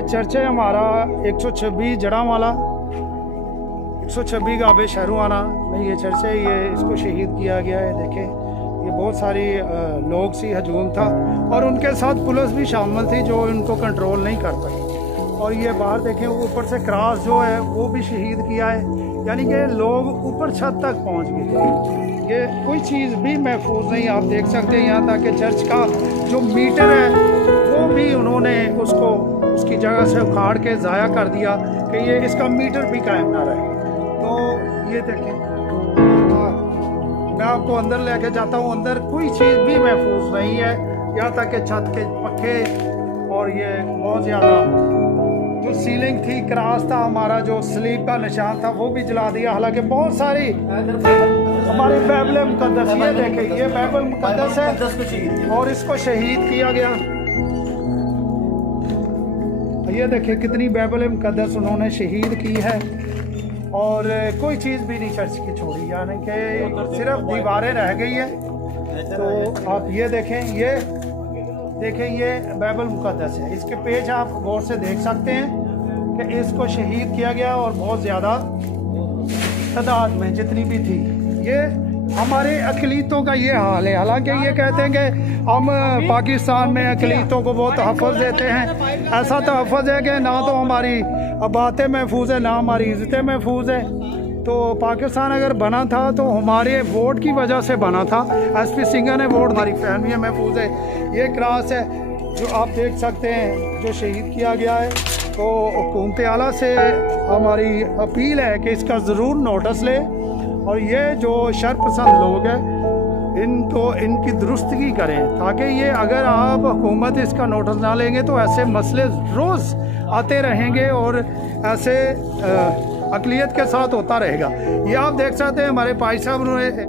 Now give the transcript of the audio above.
ये चर्च है हमारा 126 जड़ावाला 126 गाबे शहरुआना में ये चर्च है। ये इसको शहीद किया गया है। देखें ये बहुत सारी लोग सी हजूम था और उनके साथ पुलिस भी शामिल थी जो इनको कंट्रोल नहीं कर पाई। और ये बाहर देखें ऊपर से क्रॉस जो है वो भी शहीद किया है, यानी कि लोग ऊपर छत तक पहुंच गए थे। ये कोई चीज़ भी महफूज नहीं, आप देख सकते हैं यहाँ तक कि चर्च का जो मीटर है वो भी उन्होंने उसको उसकी जगह से उखाड़ के ज़ाया कर दिया कि ये इसका मीटर भी कायम ना रहे। तो ये देखें मैं आपको अंदर लेके जाता हूँ। अंदर कोई चीज़ भी महफूज नहीं है, यहाँ तक कि छत के पक्के और ये बहुत ज़्यादा जो सीलिंग थी, क्रॉस था हमारा, जो स्लीप का निशान था वो भी जला दिया। हालांकि बहुत सारी हमारे बाइबल मुकद्दस, ये देखें ये बाइबल मुकद्दस है और इसको शहीद किया गया। ये देखें कितनी बाइबल मुकद्दस उन्होंने शहीद की है और कोई चीज़ भी नहीं चर्च की छोड़ी, यानी कि सिर्फ दीवारें रह गई है। तो आप ये देखें ये बाइबल मुकद्दस है। इसके पेज आप गौर से देख सकते हैं कि इसको शहीद किया गया और बहुत ज़्यादा तादाद में जितनी भी थी। ये हमारे अकलीतों का ये हाल है। हालांकि ये कहते हैं कि हम पाकिस्तान में अकलीतों को बहुत तहफ़्फ़ुज़ देते हैं, ऐसा तहफ़्फ़ुज़ है कि ना तो हमारी बातें महफूज है ना हमारी इज़्ज़तें महफूज है। तो पाकिस्तान अगर बना था तो हमारे वोट की वजह से बना था। SP सिंगर ने वोट, हमारी फैमिली महफूज है। ये क्रॉस है जो आप देख सकते हैं जो शहीद किया गया है। तो हुकूमत आला से हमारी अपील है कि इसका ज़रूर नोटिस ले और ये जो शरपसंद लोग हैं इनको इनकी दुरुस्तगी करें, ताकि ये अगर आप हुकूमत इसका नोटिस ना लेंगे तो ऐसे मसले रोज़ आते रहेंगे और ऐसे अक़लियत के साथ होता रहेगा। ये आप देख सकते हैं हमारे भाई साहब ने